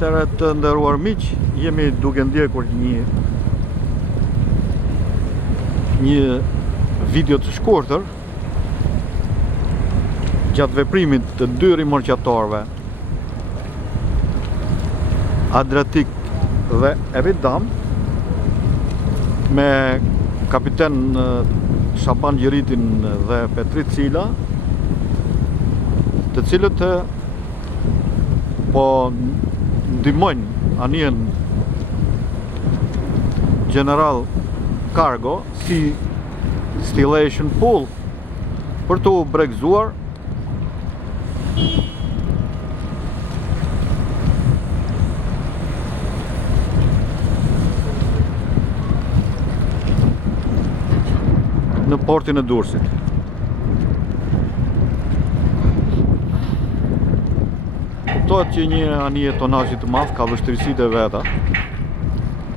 Atëherë të nderuar miq, jemi duke ndjekur një video të shkurtër gjatë veprimit të dy rimorqatorëve Adriatik dhe Eridam me kapiten Shaban Gjeritin dhe Petrit Cila, të cilët po ndihmojnë anijen General Cargo si Stillation Pool për të bregzuar në portin e Durrësit. Kuptohet që një anije tonazhi të madh ka vështirësitë e veta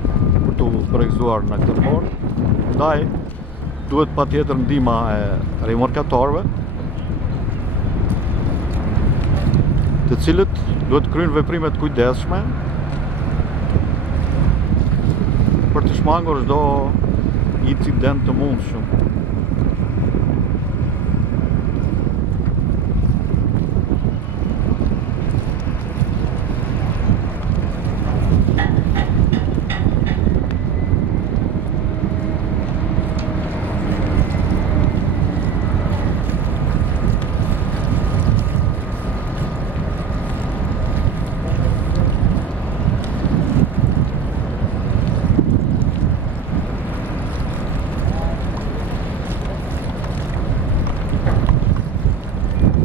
për të bregzuar në këtë port, ndaj duhet patjetër ndihma e rimorkatorëve, të cilët duhet kryejnë veprime të kujdesshme për të shmangur çdo incident të mundshëm.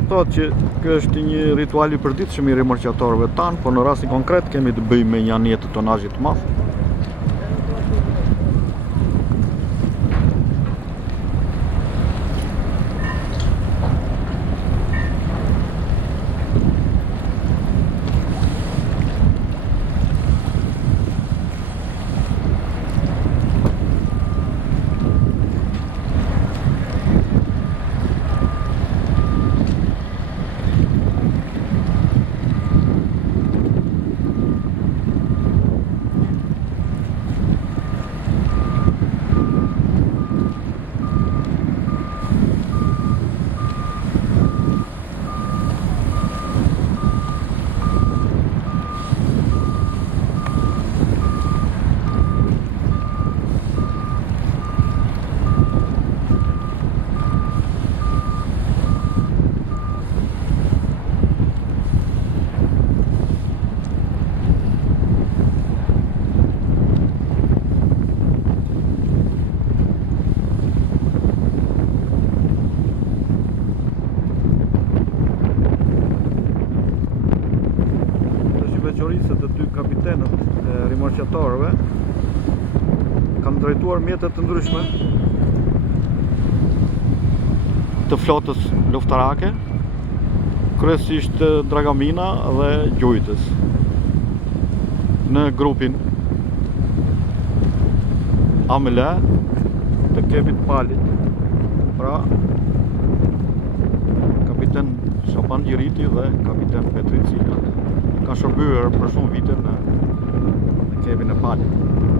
Thotë që kjo është një ritual i përditshëm i rimorqatorëve tanë, por në rastin konkret kemi të bëjmë me një anije të tonazhit të madh. Veçorisë të dy kapitenët e rimorqatorëve kanë drejtuar mjetet të ndryshme të flotës luftarake, kryesisht Dragamina dhe Gjujtës, në grupin AML të Kevit Palit. Pra, kapiten Shaban Gjeriti dhe kapiten Petrit Cila ka shërbyer për shumë vite në Kevin e Palit.